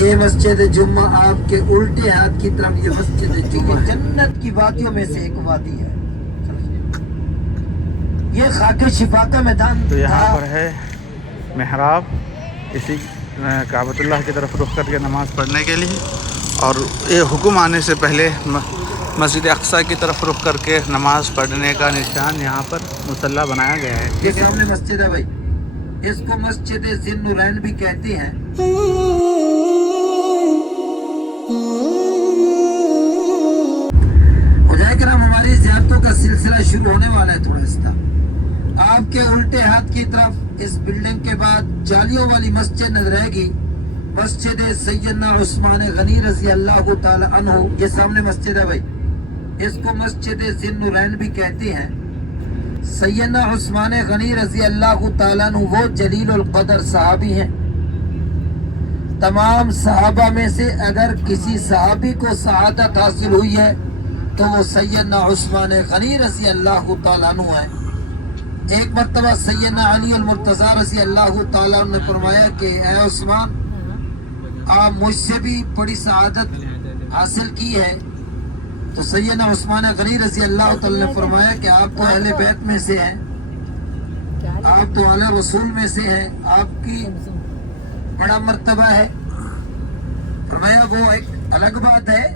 یہ مسجد جمعہ آپ کے الٹے ہاتھ کی طرف یہ مسجد جمعہ جنت کی وادیوں میں سے ایک وادی ہے. یہ خاک شفا کا میدان. تو یہاں پر ہے محراب، اسی کعبۃ اللہ کی طرف رخ کر کے نماز پڑھنے کے لیے. اور یہ حکم آنے سے پہلے مسجد اقصیٰ کی طرف رخ کر کے نماز پڑھنے کا نشان یہاں پر مصلی بنایا گیا ہے. یہ سامنے مسجد ہے بھائی، اس کو مسجد ذی النورین بھی کہتے ہیں. خدائے کرام ہماری زیارتوں کا سلسلہ شروع ہونے والا ہے تھوڑا سا. آپ کے الٹے ہاتھ کی طرف اس بلڈنگ کے بعد جالیوں والی مسجد نظر آئے گی، مسجد سیدنا عثمان غنی رضی اللہ تعالی عنہ. یہ سامنے مسجد ہے بھائی، اس کو مسجد ذی النورین بھی کہتے ہیں. سیدنا عثمان غنی رضی اللہ تعالیٰ عنہ وہ جلیل القدر صحابی ہیں. تمام صحابہ میں سے اگر کسی صحابی کو سعادت حاصل ہوئی ہے تو وہ سیدنا عثمان غنی رضی اللہ تعالیٰ عنہ ہے. ایک مرتبہ سیدنا علی المرتضیٰ رضی اللہ تعالیٰ عنہ نے فرمایا کہ اے عثمان، آپ مجھ سے بھی بڑی سعادت حاصل کی ہے. تو سیدنا عثمان غنی رضی اللہ تعالیٰ نے فرمایا کہ آپ تو اہل بیت میں سے ہیں، آپ تو اعلی رسول میں سے ہیں، آپ کی بڑا مرتبہ ہے. فرمایا وہ ایک الگ بات ہے،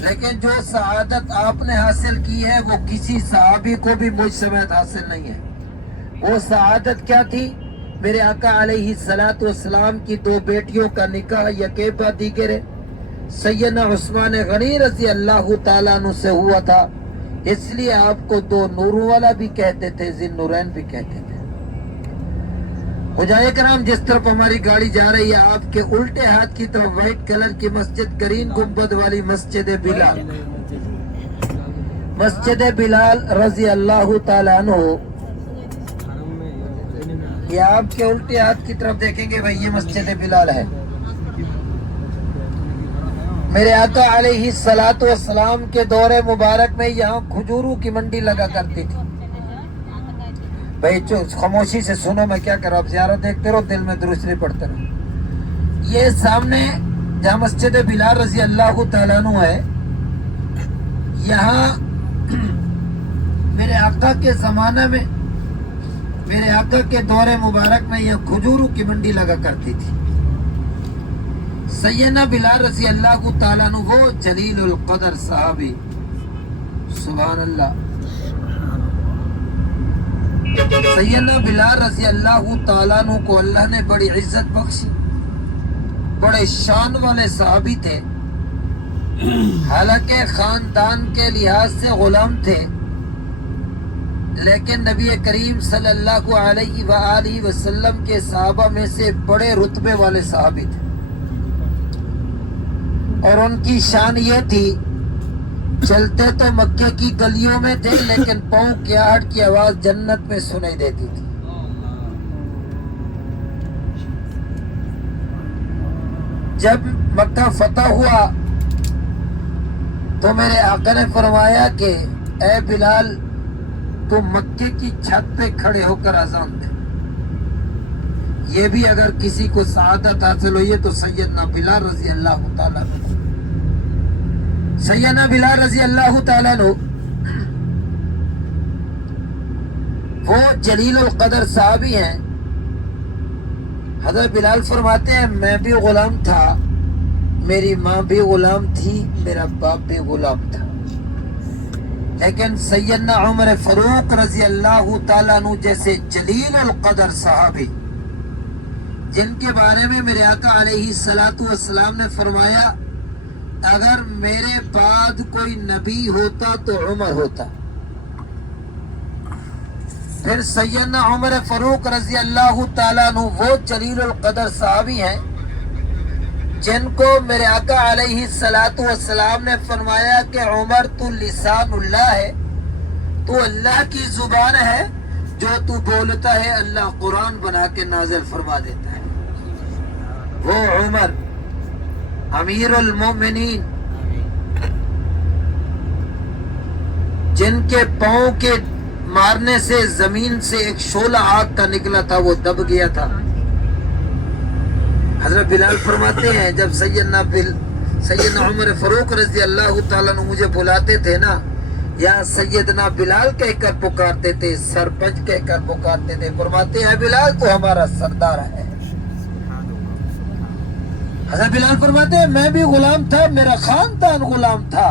لیکن جو سعادت آپ نے حاصل کی ہے وہ کسی صحابی کو بھی مجھ سمیت حاصل نہیں ہے. وہ سعادت کیا تھی؟ میرے آقا علیہ السلام کی دو بیٹیوں کا نکاح یکے بعد دیگر سیدنا عثمان غنی رضی اللہ تعالیٰ عنہ سے ہوا تھا. اس لیے آپ کو دو نوروں والا بھی کہتے تھے، ذی النورین بھی کہتے تھے. خدائے کرام جس طرف ہماری گاڑی جا رہی ہے، آپ کے الٹے ہاتھ کی طرف وائٹ کلر کی مسجد، گرین گنبد والی مسجد بلال، مسجد بلال رضی اللہ تعالیٰ عنہ. یہ آپ کے الٹے ہاتھ کی طرف دیکھیں گے بھائی، یہ مسجد بلال ہے. میرے آقا علیہ السلام کے دور مبارک میں یہاں کھجوروں کی منڈی لگا کرتی تھی. بھائی خاموشی سے سنو، میں کیا کروں، آپ زیارت دیکھتے رہو، دل میں درود شریف پڑھتے رہو. یہ سامنے جہاں مسجد بلال رضی اللہ تعالیٰ عنہ ہے، یہاں میرے آقا کے زمانہ میں، میرے آقا کے دور مبارک میں یہ کھجوروں کی منڈی لگا کرتی تھی. سیدنا بلال رضی اللہ تعالیٰ عنہ وہ جلیل القدر صحابی، سبحان اللہ. سیدنا بلال رضی اللہ تعالیٰ عنہ کو اللہ نے بڑی عزت بخشی، بڑے شان والے صحابی تھے. حالانکہ خاندان کے لحاظ سے غلام تھے، لیکن نبی کریم صلی اللہ علیہ وآلہ وسلم کے صحابہ میں سے بڑے رتبے والے صحابی تھے. اور ان کی شان یہ تھی، چلتے تو مکے کی گلیوں میں تھے لیکن پاؤں کی آہٹ کی آواز جنت میں سنائی دیتی تھی. جب مکہ فتح ہوا تو میرے آقا نے فرمایا کہ اے بلال، تو مکے کی چھت پہ کھڑے ہو کر اذان دے. یہ بھی اگر کسی کو سعادت حاصل ہوئی ہے تو سیدنا بلال رضی اللہ تعالیٰ عنہ. سیدنا بلال رضی اللہ تعالیٰ عنہ وہ جلیل القدر صحابی ہیں. حضرت بلال فرماتے ہیں میں بھی غلام تھا، میری ماں بھی غلام تھی، میرا باپ بھی غلام تھا، لیکن سیدنا عمر فاروق رضی اللہ تعالیٰ عنہ جیسے جلیل القدر صحابی، جن کے بارے میں میرے آقا علیہ السلام نے فرمایا اگر میرے بعد کوئی نبی ہوتا تو عمر ہوتا. پھر سیدنا عمر فاروق رضی اللہ تعالیٰ عنہ وہ جلیل القدر صحابی ہیں جن کو میرے آقا علیہ السلام نے فرمایا کہ عمر تو لسان اللہ ہے، تو اللہ کی زبان ہے، جو تو بولتا ہے اللہ قرآن بنا کے نازل فرما دیتا ہے. وہ عمر امیر المومنین، جن کے پاؤں کے مارنے سے زمین سے ایک شعلہ آگ کا نکلا تھا، وہ دب گیا تھا. حضرت بلال فرماتے ہیں جب سیدنا عمر فاروق رضی اللہ تعالیٰ عنہ مجھے بلاتے تھے نا، یا سیدنا بلال کہہ کر پکارتے تھے، سرپنچ کہہ کر پکارتے تھے، فرماتے ہیں بلال تو ہمارا سردار ہے۔ حضرت بلال فرماتے ہیں میں بھی غلام تھا، میرا خاندان غلام تھا،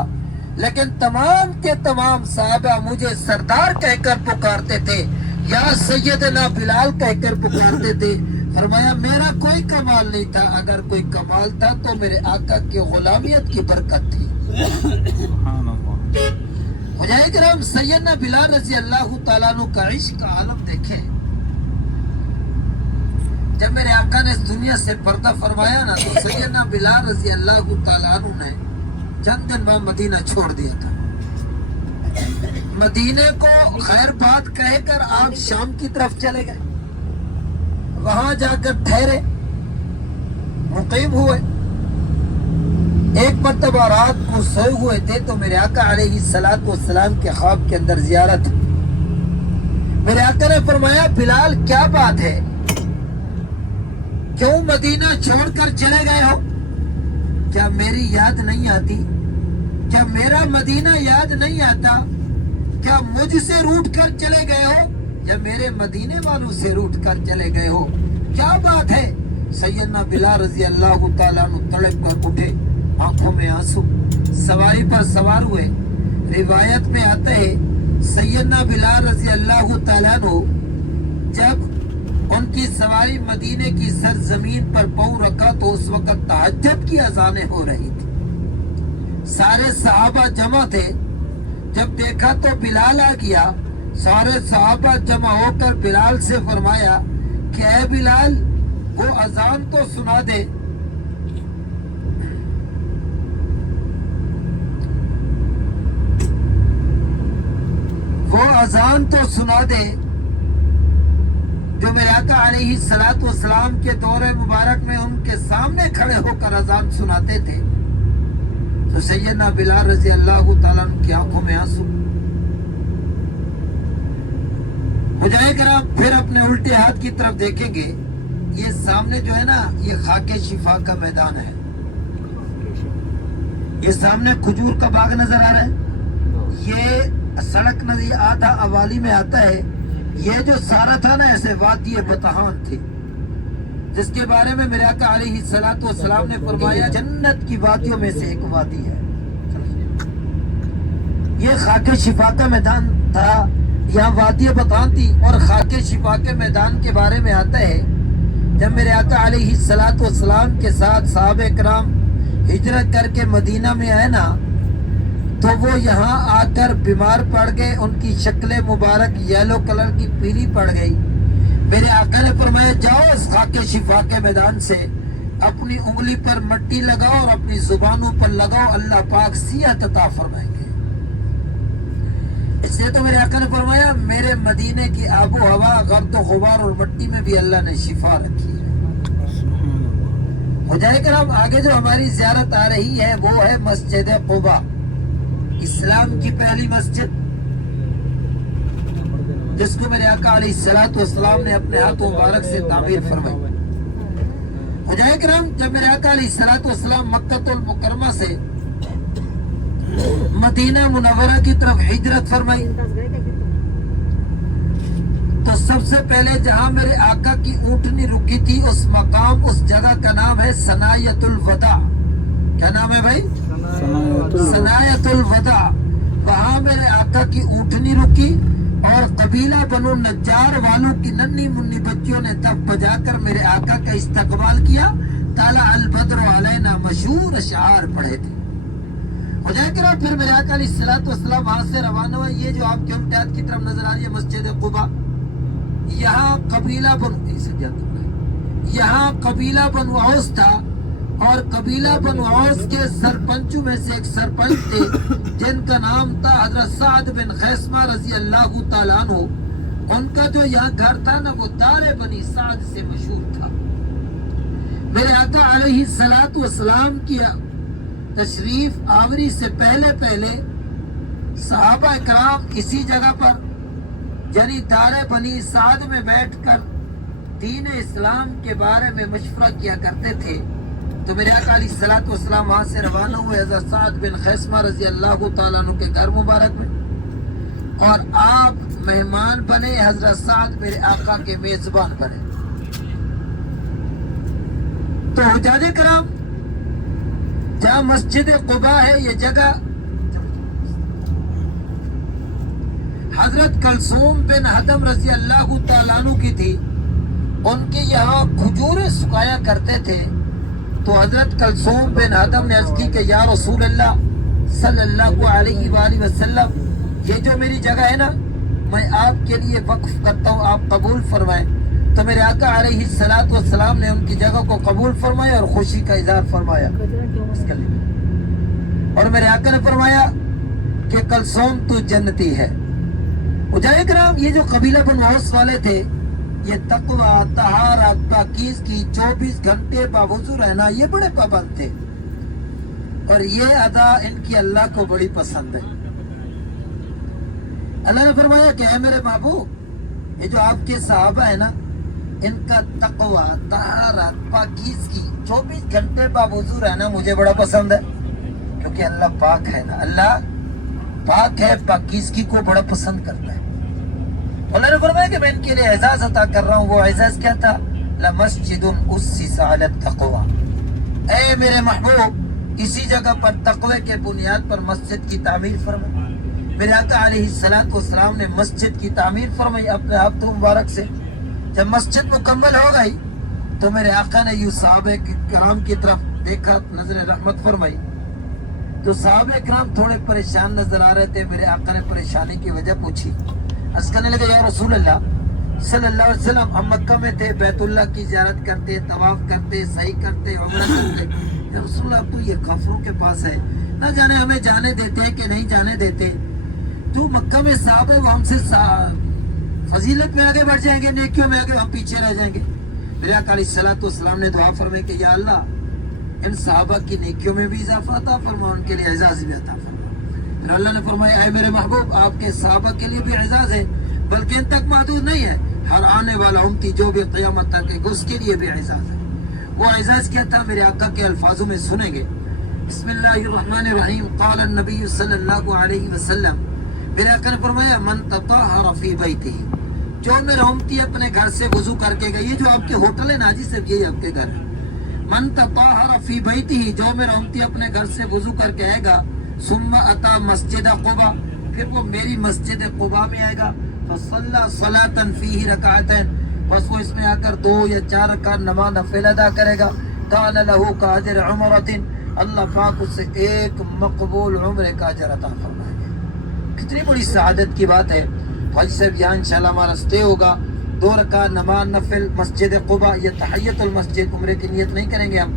لیکن تمام کے تمام صحابہ مجھے سردار کہہ کر پکارتے تھے، یا سیدنا بلال کہہ کر پکارتے تھے۔ فرمایا میرا کوئی کمال نہیں تھا، اگر کوئی کمال تھا تو میرے آقا کی غلامیت کی برکت تھی۔ مجاہد کرام سیدنا بلال رضی اللہ تعالیٰ عنہ کا عشق کا عالم دیکھیں۔ جب میرے آقا نے اس دنیا سے پردہ فرمایا نا تو سیدنا بلال رضی اللہ تعالیٰ عنہ نے چند دن بعد مدینہ چھوڑ دیا تھا۔ مدینے کو خیر بات کہہ کر آپ شام کی طرف چلے گئے، وہاں جا کر ٹھہرے، مقیم ہوئے۔ ایک مرتبہ رات کو سوئے ہوئے تھے تو میرے آقا علیہ الصلوۃ والسلام کے خواب کے اندر زیارت۔ میرے آقا نے فرمایا بلال کیا بات ہے، کیوں مدینہ چھوڑ کر چلے گئے ہو؟ کیا میری یاد نہیں آتی؟ کیا میرا مدینہ یاد نہیں آتا؟ کیا مجھ سے روٹ کر چلے گئے ہو یا میرے مدینے والوں سے روٹ کر چلے گئے ہو؟ کیا بات ہے؟ سیدنا بلال رضی اللہ تعالیٰ عنہ تڑپ کر اٹھے، آنکھوں میں آنسو، سواری پر سوار ہوئے۔ روایت میں آتا ہے سیدنا بلال رضی اللہ تعالیٰ عنہ جب ان کی سواری مدینے کی سرزمین پر پاؤں رکھا تو اس وقت تہجد کی اذانیں ہو رہی تھی، سارے صحابہ جمع تھے۔ جب دیکھا تو بلال آ گیا، سارے صحابہ جمع ہو کر بلال سے فرمایا کہ اے بلال وہ اذان تو سنا دے۔ وہ اذان تو سنا دے جو میرے آقا علیہ الصلوۃ والسلام کے دور مبارک میں ان کے سامنے کھڑے ہو کر اذان سناتے تھے۔ تو سیدنا بلال رضی اللہ تعالیٰ عنہ کی آنکھوں میں آنسو۔ مجاہد کرام پھر اپنے الٹے ہاتھ کی طرف دیکھیں گے، یہ سامنے جو ہے نا یہ خاک شفا کا میدان ہے۔ یہ سامنے کھجور کا باغ نظر آ رہا ہے، یہ سڑک ندی آدھا اوالی میں آتا ہے۔ یہ جو سارا تھا نا ایسے وادی بطحان تھی، جس کے بارے میں میرے آقا علیہ الصلوۃ والسلام نے فرمایا جنت کی وادیوں میں سے ایک وادی ہے۔ یہ خاک شفا کا میدان تھا، یہاں وادی بطحان تھی۔ اور خاک شفا کے میدان کے بارے میں آتا ہے جب میرے آقا علیہ الصلوۃ والسلام کے ساتھ صحابہ کرام ہجرت کر کے مدینہ میں آئے نا تو وہ یہاں آ کر بیمار پڑ گئے، ان کی شکل مبارک یلو کلر کی پیلی پڑ گئی۔ میرے آقا نے فرمایا جاؤ اس خاک شفا کے میدان سے اپنی انگلی پر مٹی لگاؤ اور اپنی زبانوں پر لگاؤ، اللہ پاک صحت عطا فرمائیں گے۔ اس لیے تو میرے آقا نے فرمایا میرے مدینے کی آب و ہوا، گرد و غبار اور مٹی میں بھی اللہ نے شفا رکھی ہے۔ مجاہد کرام آگے جو ہماری زیارت آ رہی ہے وہ ہے مسجد قباء، اسلام کی پہلی مسجد، جس کو میرے آقا علیہ الصلوۃ والسلام نے اپنے ہاتھوں مبارک سے تعمیر فرمائی۔ مجاہد کرام جب میرے آقا علیہ الصلوۃ والسلام مکہ المکرمہ سے مدینہ منورہ کی طرف ہجرت فرمائی تو سب سے پہلے جہاں میرے آقا کی اونٹنی رکی تھی اس مقام، اس جگہ کا نام ہے ثنایۃ الوداع۔ کیا نام ہے بھائی؟ ثنایۃ الوداع۔ وہاں میرے آقا کی اونٹنی رکی اور قبیلہ بنو نجار والوں کی ننھی منی بچیوں نے تب بجا کر میرے آقا کا استقبال کیا، طلع البدر علینا مشہور اشعار پڑھے تھے۔ ہو جائے کہ پھر میرے آقا علیہ الصلوۃ والسلام وہاں سے روانہ ہوئے۔ یہ جو آپ کے امتیاز کی طرف نظر آ رہی ہے مسجد قباء، یہاں قبیلہ بنو اوس تھا، اور قبیلہ بنو اوس کے سرپنچوں میں سے ایک سرپنچ تھے جن کا نام تھا حضرت سعد بن خیثمہ رضی اللہ تعالیٰ عنہ۔ ان کا جو یہاں گھر تھا نا وہ دار بنی سعد سے مشہور تھا۔ میرے آقا علیہ الصلوۃ والسلام کی تشریف آوری سے پہلے صحابہ کرام اسی جگہ پر یعنی دار بنی سعد میں بیٹھ کر دین اسلام کے بارے میں مشورہ کیا کرتے تھے تو میرے آقا علیہ الصلوۃ والسلام وہاں سے روانہ ہوئے حضرت سعد بن خیثمہ رضی اللہ تعالیٰ عنہ کے گھر مبارک میں، اور آپ مہمان بنے، حضرت سعد میرے آقا کے میزبان بنے۔ تو حجاج کرام، جہاں مسجد قباء ہے یہ جگہ حضرت کلثوم بن حدم رضی اللہ تعالیٰ عنہ کی تھی، ان کے یہاں کھجوریں سکایا کرتے تھے۔ تو حضرت کلثوم بن حدم نے عرض کی کہ یا رسول اللہ صلی اللہ علیہ وآلہ وسلم، یہ جو میری جگہ ہے نا، میں آپ کے لیے وقف کرتا ہوں، آپ قبول فرمائیں۔ تو میرے آقا علیہ الصلوۃ والسلام نے ان کی جگہ کو قبول فرمایا اور خوشی کا اظہار فرمایا اس کے لیے، اور میرے آقا نے فرمایا کہ کلثوم تو جنتی ہے۔ حجاج کرام، یہ جو قبیلہ بنو اوس والے تھے، یہ تقوی، طہارت، پاکیزگی، 24 گھنٹے باوضو رہنا، یہ بڑے پابند تھے، اور یہ ادا ان کی اللہ کو بڑی پسند ہے۔ اللہ نے فرمایا کہ اے میرے محبوب، یہ جو آپ کے صحابہ ہیں نا، ان کا تقوی، طہارت، پاکیزگی، 24 گھنٹے باوضو رہنا مجھے بڑا پسند ہے، کیونکہ اللہ پاک ہے نا، اللہ پاک ہے، پاکیزگی کو بڑا پسند کرتا ہے۔ اللہ نے فرمایا کہ میں ان کے لیے اعزاز عطا کر رہا ہوں۔ وہ اعزاز کیا تھا؟ لَمَسْجِدٌ أُسِّسَ عَلَى التَّقْوَىٰ، اے میرے محبوب، اسی جگہ پر تقوی کے بنیاد پر مسجد کی تعمیر فرمائی۔ میرے آقا علیہ الصلوۃ والسلام نے مسجد کی تعمیر فرمائی اپنے ہاتھ مبارک سے۔ جب مسجد مکمل ہو گئی تو میرے آقا نے یوں صحابہ کرام کی طرف دیکھا، نظر رحمت فرمائی، تو صحابہ کرام تھوڑے پریشان نظر آ رہے تھے۔ میرے آقا نے پریشانی کی وجہ پوچھی، عرض کرنے لگے یا رسول اللہ صلی اللہ علیہ وسلم، ہم مکہ میں تھے، بیت اللہ کی زیارت کرتے، طواف کرتے، سعی کرتے، عمرہ کرتے، یا رسول اللہ اب تو یہ کافروں کے پاس ہے، نہ جانے ہمیں جانے دیتے ہیں کہ نہیں جانے دیتے، تو مکہ میں صاحب ہے وہ ہم سے فضیلت میں آگے بڑھ جائیں گے، نیکیوں میں آگے ہم پیچھے رہ جائیں گے۔ میرے آقا علیہ الصلوۃ والسلام نے دعا فرمائی کہ یا اللہ ان صحابہ کی نیکیوں میں بھی اضافہ عطا فرما، ان کے لیے اعزاز بھی عطا فرما۔ پھر اللہ نے فرمایا اے میرے محبوب، آپ کے صحابہ کے لیے بھی اعزاز ہے، بلکہ ان تک محدود نہیں ہے، ہر آنے والا امتی جو بھی قیامت تک ہے اس کے لیے بھی اعزاز ہے۔ وہ اعزاز کیا تھا؟ میرے آقا کے الفاظوں میں سنیں گے، بسم اللہ الرحمن الرحیم، قال النبی صلی اللہ علیہ وسلم، میرے آقا نے فرمایا من تطہر فی بیتہ، جو میرا امتی اپنے گھر سے وضو کر کے گئے، یہ جو آپ کے ہوٹل ہے نا جی، صرف یہی آپ کے گھر ہے، من تطہر فی بیتہ، جو میرا امتی اپنے گھر سے وضو کر کے آئے گا، ثم اتی مسجد قباء، پھر وہ میری مسجد قباء میں آئے گا، فصلی صلاۃ فیہ رکعتین، بس وہ اس میں آ کر 2 یا 4 رکعت نماز نفل ادا کرے گا، کان لہ کاجر عمرۃ، اللہ پاک اس سے ایک مقبول عمرے کا اجر عطا فرمائے گا۔ کتنی بڑی سعادت کی بات ہے۔ بھائی صاحب یہاں انشاءاللہ ہمارا اسٹے ہوگا، 2 رکعت نماز نفل مسجد قباء، یہ تحیت المسجد، عمرے کی نیت نہیں کریں گے، ہم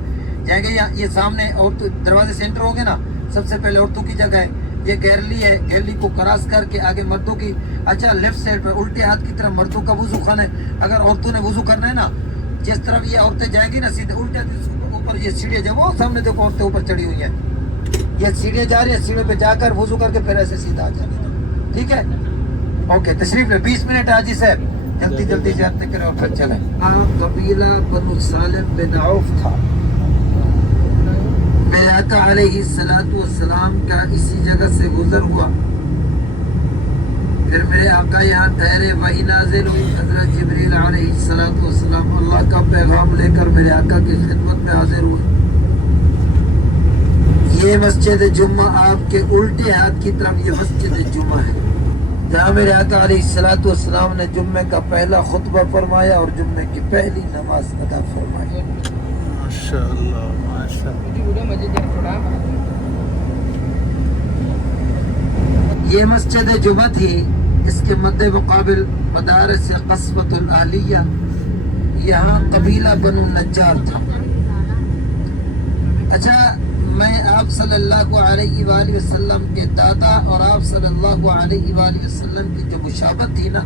جائیں گے یہ سامنے عورتوں دروازے سے انٹر ہوگے نا، سب سے پہلے عورتوں کی جگہ ہے، یہ گیرلی ہے، گیرلی کو کراس کر کے آگے مردوں کی، اچھا لیفٹ سائڈ پر الٹے ہاتھ کی طرف مردوں کا وضو خانہ ہے۔ اگر عورتوں نے وضو کرنا ہے نا، جس طرف یہ عورتیں جائیں گی نا سیدھے الٹے اوپر یہ سیڑھیاں، جب وہ سامنے دیکھو عورتیں اوپر چڑھی ہوئی ہیں، یہ سیڑھیاں جا رہی ہیں، سیڑھیوں پہ جا کر وضو کر کے پھر ایسے سیدھا آ جانے دو، ٹھیک ہے؟ اوکے، تشریف لے، 20 منٹ حاجی صاحب، جلدی جلدی زیارتیں کریں اور پھر چلیں۔ قبیلہ بنو سالم بن عوف تھا، میرے آقا علیہ الصلوۃ والسلام کا اسی جگہ سے گزر ہوا، پھر میرے آقا یہاں ٹھہرے، وحی نازل ہوئی، حضرت جبریل علیہ الصلوۃ والسلام اللہ کا پیغام لے کر میرے آقا کی خدمت میں حاضر ہوئے۔ یہ مسجد جمعہ آپ کے الٹے ہاتھ کی طرف یہ مسجد جمعہ ہے، جہاں میرے آقا علیہ الصلوۃ والسلام نے جمعے کا پہلا خطبہ فرمایا اور جمعے کی پہلی نماز ادا فرمائی۔ ماشاءاللہ ماشاءاللہ۔ یہ مسجد جمعہ تھی، اس کے مد مقابل مدارس قصبۃ الاہلیہ، یہاں قبیلہ بنو نجار تھا۔ اچھا، میں آپ صلی اللہ علیہ وآلہ وسلم کے دادا اور آپ صلی اللہ علیہ وآلہ وسلم کی جو مشابہت تھی نا،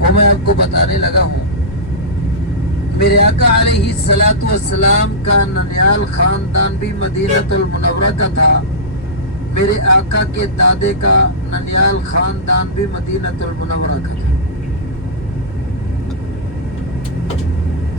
وہ میں آپ کو بتانے لگا ہوں۔ میرے آقا علیہ الصلوۃ والسلام کا ننیال خاندان بھی مدینہ المنورہ کا تھا، میرے آقا کے دادے کا ننیال خاندان بھی مدینہ المنورہ کا تھا۔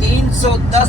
310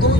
2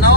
9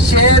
6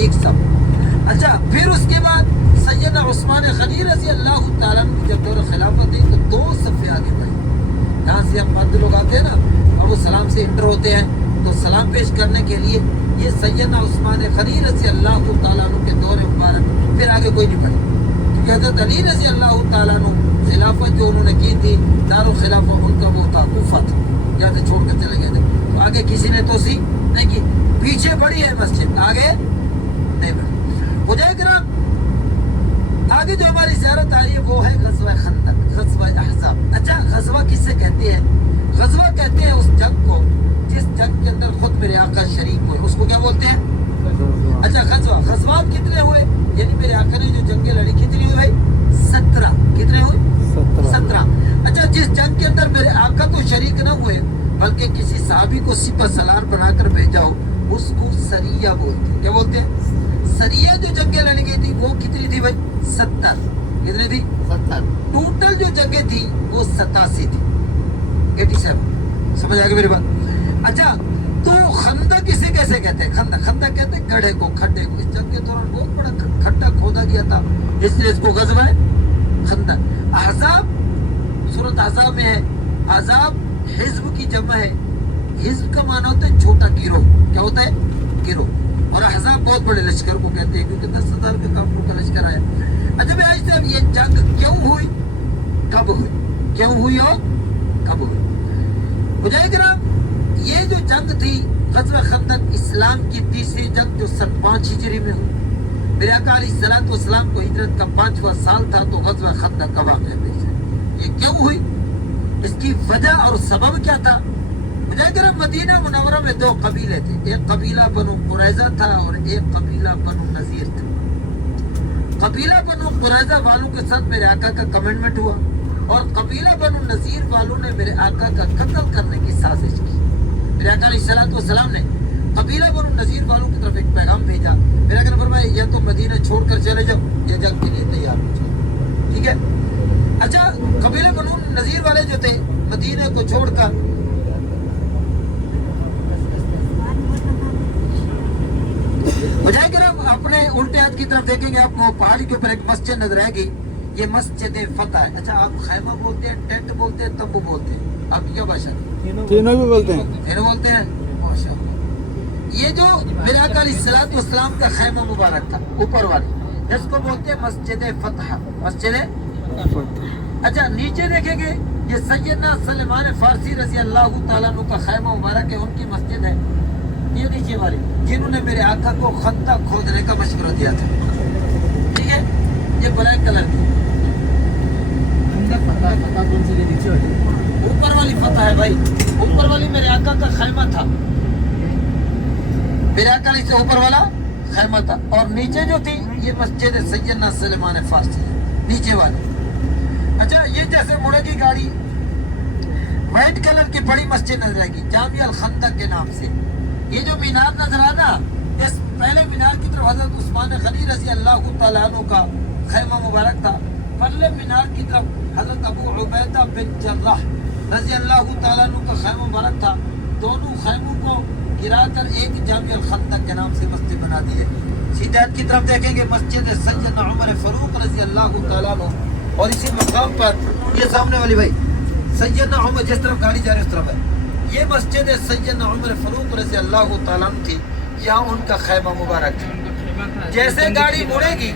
ایک صف. اچھا پھر اس کے بعد سیدنا عثمان غنی رضی اللہ تعالیٰ عنہ جب دور خلافت ہے تو 2 صفیں آگے بڑھی. یہاں سے اب مرد لوگ آتے ہیں نا اور وہ سلام سے انٹر ہوتے ہیں تو سلام پیش کرنے کے لیے یہ سیدنا عثمان غنی رضی اللہ تعالیٰ عنہ کے دور مبارک پھر آگے کوئی نہیں بڑھا. کیونکہ حضرت علی رضی اللہ تعالیٰ عنہ خلافت جو انہوں نے کی تھی دارالخلافہ ان کا وہ تھا کوفہ تھا، یہاں سے چھوڑ کر چلے گئے تھے. تو آگے کسی نے توسیع نہیں کی. پیچھے بڑی ہے مسجد، آگے نہیں بڑھی. حجاج کرام آگے جو ہماری زیارت آ رہی ہے وہ ہے غزوہ خندق، غزوہ احزاب. اچھا غزوہ کس سے کہتے ہیں؟ غزوہ کہتے ہیں اس جنگ کو جس جنگ کے اندر خود میرے آقا شریک ہوئے، اس کو کیا بولتے ہیں؟ اچھا غزوات کتنے ہوئے؟ یعنی میرے آقا نے جو جنگیں لڑی کتنی ہوئی بھائی؟ 17. کتنے ہوئے؟ 17. اچھا جس جنگ کے اندر میرے آقا تو شریک نہ ہوئے بلکہ کسی صحابی کو سپہ سالار بنا کر بھیجا ہو اس کو سریہ بولتے ہیں. کیا بولتے ہیں؟ سریہ جو جنگیں لڑی گئی تھی وہ کتنی تھی بھائی؟ 70. کتنی تھی؟ 70. ٹوٹل جو جنگیں تھی وہ 87 تھی. 87. سمجھ آ گئی میری بات؟ اچھا تو خندق کسے کیسے کہتے ہیں؟ خندق کہتے ہیں گڑھے کو، کھڈے کو. اس جنگ کے دوران بہت بڑا کھڈا کھودا گیا تھا اس لیے اس کو غزوہ خندق. احزاب سورۃ احزاب میں ہے. احزاب حزب کی جمع ہے. حزب کا معنی ہوتا ہے چھوٹا گروہ. کیا ہوتا ہے؟ گروہ. اور احزاب بہت بڑے لشکر کو کہتے ہیں کیونکہ 10,000 کے کافروں کا لشکر آیا. اچھا بھائی آج صاحب یہ جنگ کیوں ہوئی، کب ہوئی، کیوں ہوئی اور کب ہوئی؟ حجاج کرام یہ جو جنگ تھی غزوہ خندق اسلام کی تیسری جنگ جو 5 ہجری میں ہوئی. میرے آقا علیہ الصلوۃ والسلام کو ہجرت کا 5واں سال تھا تو غزوہ خندق کا واقعہ پیش ہے. یہ کیوں ہوئی، اس کی وجہ اور سبب کیا تھا؟ حجاج کرام مدینہ منورہ میں 2 قبیلے تھے. ایک قبیلہ بنو قریظہ تھا اور ایک قبیلہ بنو نذیر تھا. قبیلہ بنو قریظہ والوں کے ساتھ میرے آقا کا کمنٹمنٹ ہوا اور قبیلہ بنو نذیر والوں نے میرے آقا کا قتل کرنے کی سازش کی. میرے آقا علیہ الصلوۃ والسلام نے قبیلہ بنو نذیر والوں کی طرف ایک پیغام بھیجا. میرے آقا نے فرمایا یا تو مدینہ چھوڑ کر چلے جاؤ یا جنگ کے لیے تیار ہو جاؤ. ٹھیک ہے. اچھا قبیلہ بنو نذیر والے جو تھے مدینہ کو چھوڑ کر حجاج کرام اپنے الٹے ہاتھ کی طرف دیکھیں گے آپ کو پہاڑی کے اوپر ایک مسجد نظر آئے گی. یہ مسجد فتح ہے. اچھا آپ خیمہ بولتے ہیں، ٹینٹ بولتے ہیں، تمبو بولتے ہیں، آپ کی کیا بھاشا ہے؟ تینوں بھی بولتے ہیں. تینوں بولتے ہیں. یہ جو میرے آقا علیہ الصلوۃ والسلام کا خیمہ مبارک تھا اوپر والی جس کو بولتے ہیں مسجد فتح، مسجد فتح. اچھا نیچے دیکھیں گے یہ سیدنا سلمان فارسی رضی اللہ تعالیٰ عنہ کا خیمہ مبارک ہے، ان کی مسجد ہے. یہ نیچے والی جنہوں نے میرے آقا کو خندق کھودنے کا مشورہ دیا تھا. ٹھیک ہے. یہ بلیک کلر کی اوپر والی فتح ہے بھائی. اوپر والی میرے آقا کا خیمہ تھا، میرے آقا سے اوپر والا خیمہ تھا. اور نیچے جو تھی یہ مسجد سیدنا سلمان فارسی نیچے والی. اچھا یہ جیسے مڑے کی گاڑی وائٹ کلر کی بڑی مسجد نظر آئے گی جامع الخندق کے نام سے. یہ جو مینار نظر آنا اس پہلے مینار کی طرف حضرت عثمان غنی رضی اللہ تعالیٰ عنہ کا خیمہ مبارک تھا. پہلے مینار کی طرف حضرت ابو عبیدہ بن جراح رضی اللہ تعالیٰ عنہ کا خیمہ مبارک تھا. دونوں خیموں کو گرا کر ایک جامع الخندق کے نام سے مسجد بنا دی ہے. سیدھے کی طرف دیکھیں گے مسجد سیدنا عمر فاروق رضی اللہ تعالیٰ عنہ اور اسی مقام پر یہ سامنے والی بھائی سیدنا عمر جس طرف گاڑی جا رہی اس طرف ہے یہ مسجد سیدنا عمر فاروق رضی اللہ تعالیٰ عنہ تھی. یہاں ان کا خیمہ مبارک تھا. جیسے گاڑی مڑے گی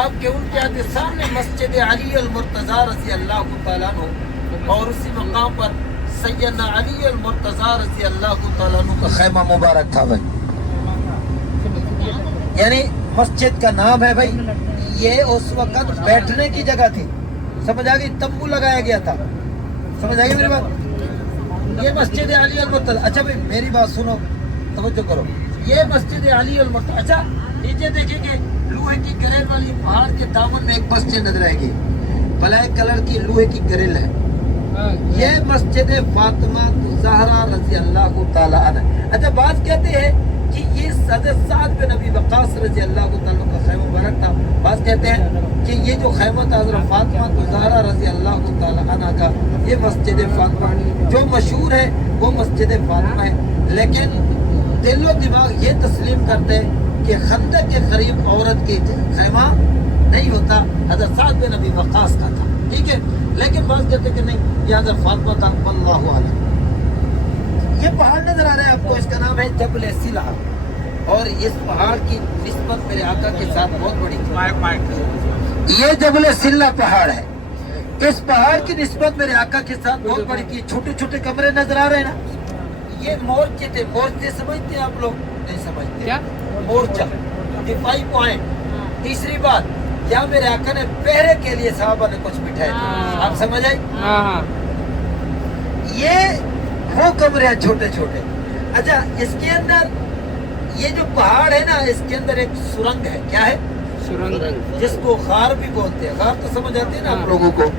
آپ کے ان کے آگے سامنے مسجد علی المرتضی رضی اللہ تعالیٰ عنہ اور اسی مقام پر سیدنا علی المرتضی رضی اللہ تعالیٰ عنہ کا خیمہ مبارک تھا بھائی. یعنی مسجد کا نام ہے بھائی. یہ اس وقت بیٹھنے کی جگہ تھی. سمجھ آ گئی؟ تمبو لگایا گیا تھا. سمجھ آ گئی میری بات؟ یہ مسجد علی المرتضی. اچھا بھائی میری بات سنو توجہ کرو. یہ مسجد علی المرتضی. اچھا نیچے دیکھیں گے لوہے کی گریل والی پہاڑ کے دامن میں ایک مسجد نظر آئے گی. بلیک کلر کی لوہے کی گریل ہے. یہ مسجد فاطمہ زہرا رضی اللہ تعالی عنہ. اچھا بعض کہتے ہیں کہ یہ حضرت سعد بن ابی وقاص رضی اللہ تعالیٰ کا خیمہ مبارک تھا. بعض کہتے ہیں کہ یہ جو خیمہ تھا حضرت فاطمہ زہرا رضی اللہ تعالی عنہ کا یہ مسجد فاطمہ جو مشہور ہے وہ مسجد فاطمہ ہے. لیکن دل و دماغ یہ تسلیم کرتے ہیں کہ خندق کے قریب عورت کی خیمہ نہیں ہوتا، حضرت سعد بن ابی وقاص کا تھا، ٹھیک ہے، لیکن بعض کہتے کہ نہیں یہ حضرت فاطمہ تھا، اللہ اعلم۔ یہ پہاڑ نظر آ رہا ہے آپ کو، اس کا نام ہے جبل سلہ، اور اس پہاڑ کی نسبت میرے آقا کے ساتھ بہت بڑی تھی۔ یہ جبل سلہ پہاڑ ہے، اس پہاڑ کی نسبت میرے آقا کے ساتھ بہت بڑی تھی۔ چھوٹے چھوٹے کمرے نظر آ رہے ہیں نا، یہ مورچے تھے، مورچے سمجھتے ہیں آپ لوگ؟ نہیں سمجھتے کیا مورچہ، دفاعی پوائنٹ۔ تیسری بات، یہاں میرے آقا نے پہرے کے لیے صحابہ نے کچھ بٹھائے تھے، آپ سمجھ آئے؟ یہ وہ کمرے ہیں چھوٹے چھوٹے۔ اچھا، اس کے اندر یہ جو پہاڑ ہے نا، اس کے اندر ایک سرنگ ہے، کیا ہے؟ سرنگ، جس کو غار بھی بولتے ہیں۔ غار تو سمجھ آتے ہیں نا آپ لوگوں کو،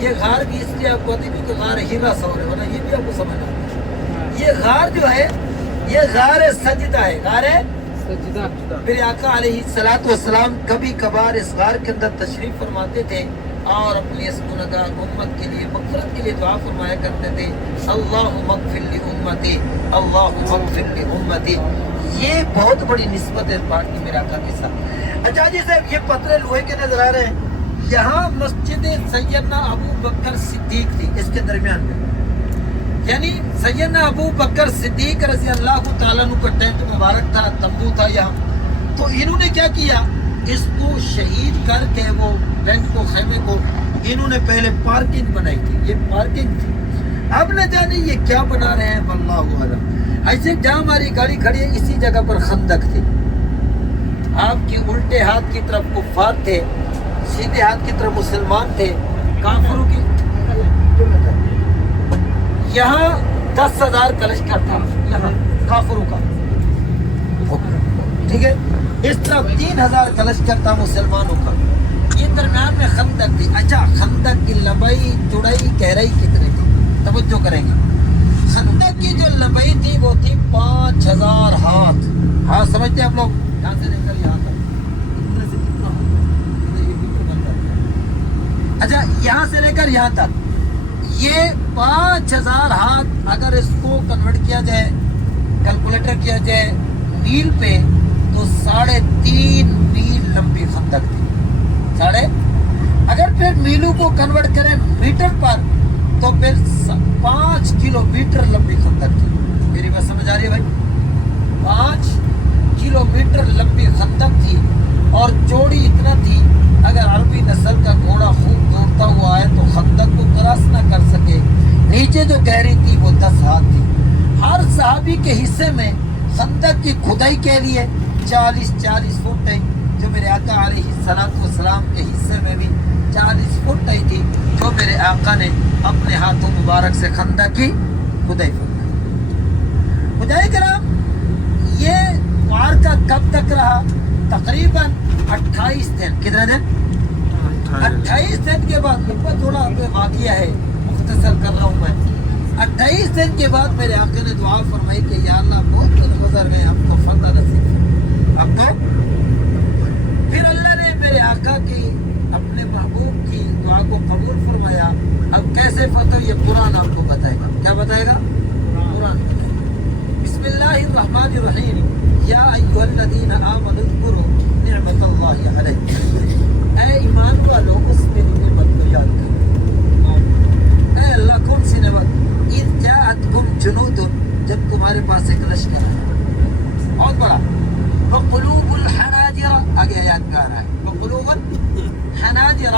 یہ غار بھی اس لیے آپ کو آتی ہے کہ غار ہیرا سور ہے، ورنہ یہ بھی آپ کو سمجھ آتا ہے۔ یہ غار جو ہے یہ غار سجدہ ہے، غار سجدہ۔ میرے آقا علیہ الصلوۃ والسلام کبھی کبھار اس غار کے اندر تشریف فرماتے تھے اور اپنی اس گنہگار امت کے لیے مغفرت کے لیے دعا فرمایا کرتے تھے، اللہم اغفر لامتی، اللہم اغفر لامتی۔ یہ بہت بڑی نسبت ہے اس بات کی میرے آقا کے ساتھ۔ اچھا جی صاحب، یہ پتھرے لوہے کے نظر آ رہے ہیں، یہاں مسجد سیدنا ابو بکر صدیق تھی، اس کے درمیان میں، یعنی سیدنا ابو بکر صدیق رضی اللہ تعالیٰ عنہ کا ٹینٹ مبارک تھا، تمبو تھا یہاں۔ تو انہوں نے کیا کیا، اس کو شہید کر کے وہ ٹینٹ کو، خیمے کو، انہوں نے پہلے پارکنگ بنائی تھی، یہ پارکنگ تھی۔ اب نہ جانے یہ کیا بنا رہے ہیں، واللہ اعلم۔ ایسے جہاں ہماری گاڑی کھڑی ہے اسی جگہ پر خندق تھی، آپ کے الٹے ہاتھ کی طرف کفار تھے، سیدھے ہاتھ کی طرف مسلمان تھے، کافروں کی۔ یہاں 10,000 کا لشکر تھا، یہاں کافروں کا، ٹھیک ہے، اس طرف 3,000 کا لشکر تھا مسلمانوں کا، یہ درمیان میں خندق تھی۔ اچھا، خندق کی لمبائی، چوڑائی، گہرائی کتنی تھی؟ توجہ کریں گے، خندق کی جو لمبائی تھی وہ تھی 5,000 ہاتھ۔ ہاں سمجھتے ہیں آپ لوگ؟ یہاں سے لے کر یہاں تک، اچھا یہاں سے لے کر یہاں تک یہ 5,000 ہاتھ اگر اس کو کنورٹ کیا جائے، کیلکولیٹر کیا جائے میل پہ، تو 3.5 میل لمبی خندق تھی۔ اگر پھر میلوں کو کنورٹ کریں میٹر پر تو پھر 5 کلومیٹر لمبی خندق تھی۔ میری بات سمجھ آ رہی ہے بھائی؟ 5 کلومیٹر لمبی خندق تھی، اور چوڑی اتنا تھی اگر عربی نسل کا گھوڑا خوب دوڑتا ہوا ہے تو خندق کو کراس نہ کر سکے۔ نیچے جو گہری تھی وہ 10 ہاتھ تھی۔ ہر صحابی کے حصے میں خندق کی کھدائی کے لیے 40 فٹ ہے، جو میرے آقا علیہ الصلوۃ والسلام کے حصے میں بھی 40 فٹ ہی تھی، جو میرے آقا نے اپنے ہاتھوں مبارک سے خندق کی کھدائی فرمائی۔ خدائے کرام، یہ معرکہ کب تک رہا؟ تقریباً 28 دن۔ کتنے دن؟ 28 دن کے بعد، تھوڑا واقعہ ہے، مختصر کر رہا ہوں میں۔ 28 دن کے بعد میرے آقا نے دعا فرمائی کہ یا اللہ بہت دن گزر گئے، ہم کو فتح نصیب۔ اب تو پھر اللہ نے میرے آقا کی، اپنے محبوب کی دعا کو قبول فرمایا۔ اب کیسے فتح، یہ قرآن آپ کو بتائے گا۔ کیا بتائے گا؟ قرآن۔ بسم اللہ الرحمن الرحیم، یا ایھا الذین آمنوا اذکروا نعمت اللہ علیکم، اے ایمان والو اس میری نعمت کو یاد کرو۔ اے اللہ، کون سی نعمت؟ اذ جاءتکم جنود، جب تمہارے پاس ایک لشکر ہے بہت بڑا، وقلوب الحناجر، آگے آیات کا آ رہا ہے، وقلوب الحناجر،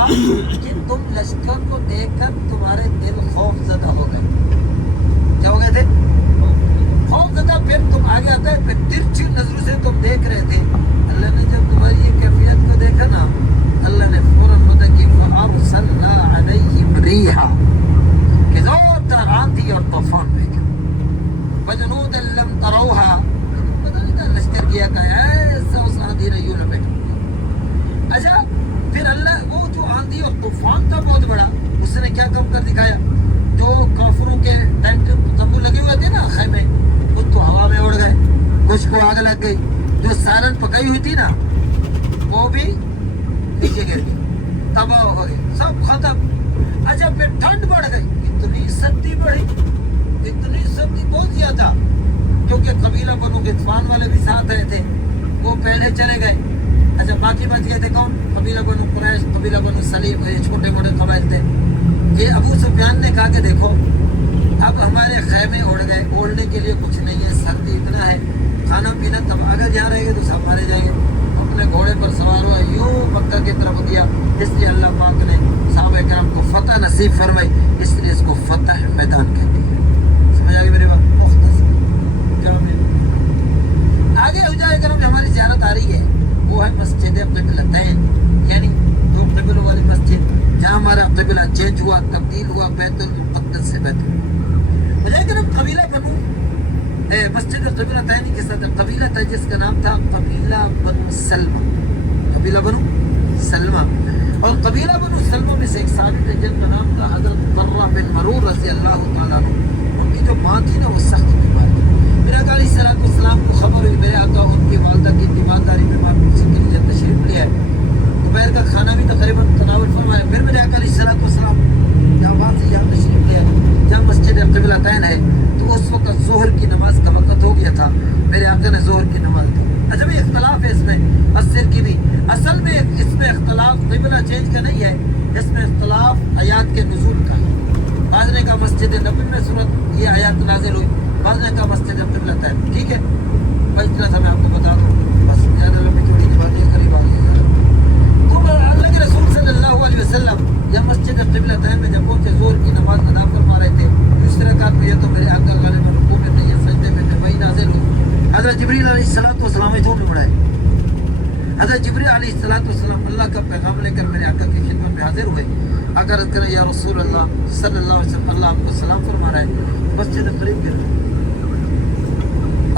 کہ تم لشکر کو دیکھ کر تمہارے دل خوف زدہ ہو گئے۔ کیا ہو گئے تھے؟ خوف زدہ۔ پھر تم آگے آتا ہے، پھر ترچھی نظروں سے تم دیکھ رہے تھے۔ اللہ نے جب تمہاری یہ کیفیت کو دیکھا نا، اللہ نے فوراً بتا کہ فَأَرْسَلْنَا عَلَيْهِمْ رِيحًا، کہ زور آندھی اور طوفان بھیجا، وَجُنُودًا لَمْ تَرَوْهَا، پتہ نہیں تھا لشکر کیا کہ ایسا اس آندھی نے یوں لپیٹا۔ اچھا، پھر اللہ وہ جو آندھی اور طوفان تھا بہت بڑا، اس نے کیا کام کر دکھایا؟ جو کافروں کے ٹینٹ تمبو لگے ہوئے تھے نا، خیمے، کچھ تو ہوا میں اڑ گئے، کچھ کو آگ لگ گئی، جو سالن پکائی ہوئی تھی نا وہ بھی نیچے گر گئی، تباہ ہو گئی، سب ختم۔ اچھا، پھر ٹھنڈ بڑھ گئی، اتنی سردی بڑھی، اتنی سردی بہت زیادہ، کیونکہ قبیلہ بنو غطفان والے بھی ساتھ رہے تھے، وہ پہلے چلے گئے. اچھا باقی بچ گئے تھے کون؟ قبیلہ بنو قریش، قبیلہ بنو سلیم، یہ چھوٹے موٹے قبائل تھے. یہ ابو سفیان نے کہا کہ دیکھو اب ہمارے خیمے اڑ گئے، اوڑھنے کے لیے کچھ نہیں ہے، سردی اتنا ہے، کھانا پینا تب اگر جہاں رہیں گے تو سب مارے جائیں گے. اپنے گھوڑے پر سوار ہوا یوں مکہ کی طرف گیا. اس لیے اللہ پاک نے صحابہ کرام کو فتح نصیب فرمائی، اس لیے اس کو فتح میدان کہتے ہیں. سمجھ آگے میری بات؟ مختصر آگے ہو جائے کرام جو ہماری زیارت آ رہی ہے وہ ہے مسجد قبلتین، یعنی دو قبلوں والی مسجد، جہاں ہمارا قبلہ چینج ہوا، تبدیل ہوا بیت المقدس سے بیت المقدس. مجھے کہ قبیلہ بنو مسجد قبلہ تینی کے ساتھ قبیلہ تھا جس کا نام تھا قبیلہ بنو سلمہ. قبیلہ بنو سلمہ، اور قبیلہ بنو سلمہ میں سے ایک صحابی تھے جن کا نام تھا حضرت طرہ بن مرور رضی اللہ تعالیٰ عنہ. ان کی جو ماں تھی نا وہ سخت بیمار تھی. میرے آقا علیہ السلام کو خبر ہوئی میرے آقا ان کی والدہ کی تیمارداری میں اسی کے لیے تشریف لیا ہے. دوپہر کا کھانا بھی تقریباً تناول فرمایا. پھر میرے آقا علیہ السلام جہاں وہاں سے یہاں تشریف لیا جہاں مسجد قبلتین ہے، تو اس وقت ظہر کی نماز کا وقت ہو گیا تھا. میرے آقا نے ظہر کی نماز دی. اچھا بھی اختلاف ہے اس میں عصر کی بھی. اصل میں اس میں اختلاف قبلہ چینج کا نہیں ہے، اس میں اختلاف آیات کے نزول کا ہے. بعض نے کہا مسجد نبوی میں صورت یہ آیات نازل ہوئی، بعض نے کہا مسجد قبلتین. ٹھیک ہے بس اتنا سا میں آپ کو بتا دوں، بس زیادہ لمبی چوڑی کی بات یہ قریب آ گئی. تو اللہ کے رسول صلی اللہ علیہ وسلم یا مسجد قبلتین میں جب پہنچے ظہر کی نماز ادا فرما رہے تھے. دوسرے رکعت میں یہ تو میرے آقا غالباً رکوع میں تھے یا سجدے میں تھے، وہی نازل ہوئی. حضرت جبریل علیہ السلام جو بھی بڑھائے حضرت جبریل علیہ السلام اللہ کا پیغام لے کر میرے آقا کی خدمت میں حاضر ہوئے. اگر کریں یا رسول اللہ صلی اللہ علیہ وسلم، اللہ آپ کو سلام فرما رہا ہے. مسجد قریب گر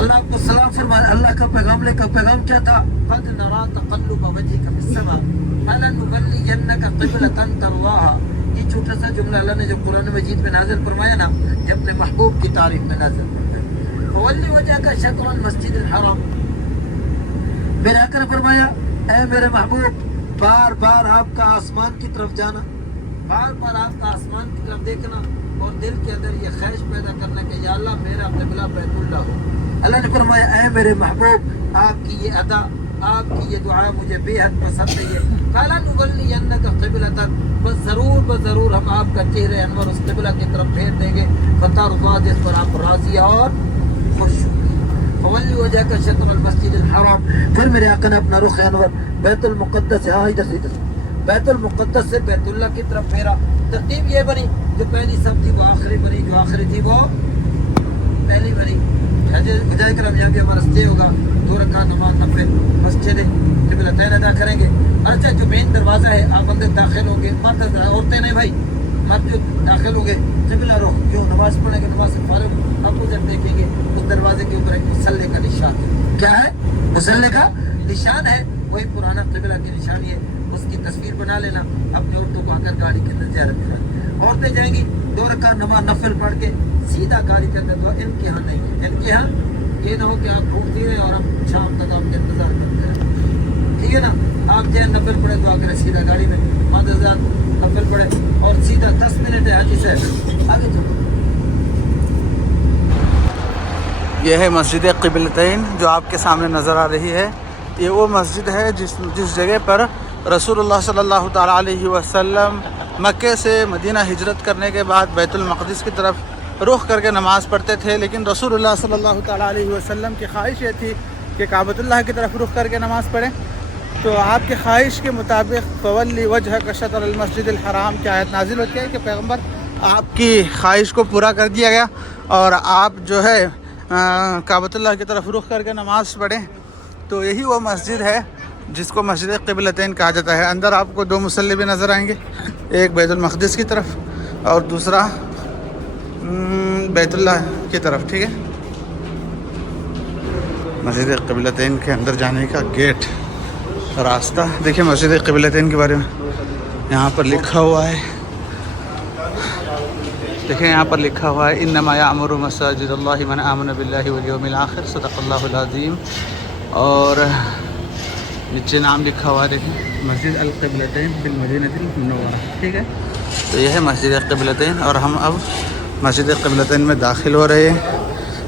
اللہ آپ کو سلام فرما رہا ہے. اللہ کا پیغام لے کر، پیغام کیا تھا؟ قد نرا تقلب وجهك في السماء فلنولينك قبلة ترضاها. یہ چھوٹا سا جملہ اللہ نے جو قرآن مجید میں نازل فرمایا نا، یہ اپنے محبوب کی تعریف میں نازل فرمایا. فولی وجهك شطر المسجد الحرام. میرے آقا نے فرمایا اے میرے محبوب بار بار آپ کا آسمان کی طرف جانا، بار بار آپ کا آسمان کی طرف دیکھنا اور دل کے اندر یہ خواہش پیدا کرنا کہ یا اللہ میرا قبلہ بیت اللہ ہو. اللہ نے فرمایا اے میرے محبوب آپ کی یہ ادا، آپ کی یہ دعا مجھے بے حد پسند ہے. قَالَ نُوَلِّيَنَّكَ قِبْلَةً، بس ضرور ہم آپ کا چہرہ انور اس قبلہ کی طرف پھیر دیں گے. فَتَرْضَىٰ، جس پر آپ راضی اور خوش ہوں گے. فَوَلِّ وَجْهَكَ شَطْرَ الْمَسْجِدِ الْحَرَامِ. پھر میرے آقا نے اپنا رخ انور بیت المقدس سے ادھر بیت المقدس سے بیت اللہ کی طرف پھیرا. ترتیب یہ بنی جو پہلی سب تھی وہ آخری بنی، جو آخری تھی وہ پہلی بنی. بجائے کر اب یہاں بھی ہمارا اسٹے ہوگا، 2 رکعت نماز نفل مسجد قبلتین ادا کریں گے. اچھا جو مین دروازہ ہے آپ اندر داخل ہوں گے، مرد عورتیں نہیں بھائی، مرد جو داخل ہوں گے قبلہ رخ جو نماز پڑھیں گے، نماز سے فارغ اپوزٹ دیکھیں گے، اس دروازے کے اوپر ایک مسلح کا نشان ہے. کیا ہے؟ مسلح کا نشان ہے. وہی پرانا قبلہ کی نشانی ہے. اس کی تصویر بنا لینا، اپنی عورتوں کو آ کر گاڑی کے اندر زیارت کرنا. عورتیں جائیں گی 2 رکعت نماز نفل پڑھ کے سیدھا گاڑی کے اندر دعا. ان کے ہاں نہیں ہے، ان کے ہاں یہ نہ ہو کہ آپ گھومتی رہے اور ہم شام تک آپ کے انتظار کرتے رہیں. ٹھیک ہے نا؟ آپ جو ہے نفل پڑھے دعا کریں سیدھا گاڑی میں 5000 نفل پڑھے اور سیدھا 10 منٹ ہے حاجی سے آگے چلو. یہ ہے مسجد قبلتین جو آپ کے سامنے نظر آ رہی ہے. یہ وہ مسجد ہے جس جگہ پر رسول اللہ صلی اللہ تعالیٰ علیہ وسلم مکے سے مدینہ ہجرت کرنے کے بعد بیت المقدس کی طرف رخ کر کے نماز پڑھتے تھے. لیکن رسول اللہ صلی اللہ تعالیٰ علیہ وسلم کی خواہش یہ تھی کہ کعبۃ اللہ کی طرف رخ کر کے نماز پڑھیں. تو آپ کی خواہش کے مطابق فولی وجهك شطر المسجد الحرام کی آیت نازل ہوتی ہے کہ پیغمبر آپ کی خواہش کو پورا کر دیا گیا اور آپ جو ہے کعبۃ اللہ کی طرف رخ کر کے نماز پڑھیں. تو یہی وہ مسجد ہے جس کو مسجد قبلتین کہا جاتا ہے. اندر آپ کو 2 مصلی بھی نظر آئیں گے، ایک بیت المقدس کی طرف اور دوسرا بیت اللہ کی طرف. ٹھیک ہے، مسجد قبلتین کے اندر جانے کا گیٹ راستہ دیکھیں. مسجد قبلتین کے بارے میں یہاں پر لکھا ہوا ہے، دیکھیں یہاں پر لکھا ہوا ہے انما یعمر مساجد اللہ من آمن باللہ والیوم الآخر صدق اللہ العظیم. اور نیچے نام لکھا ہوا ہے دیکھیں مسجد القبلتین فی المدینہ المنورہ. ٹھیک ہے، تو یہ ہے مسجد قبلتین اور ہم اب مسجد قبلتین میں داخل ہو رہے ہیں.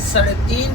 3.5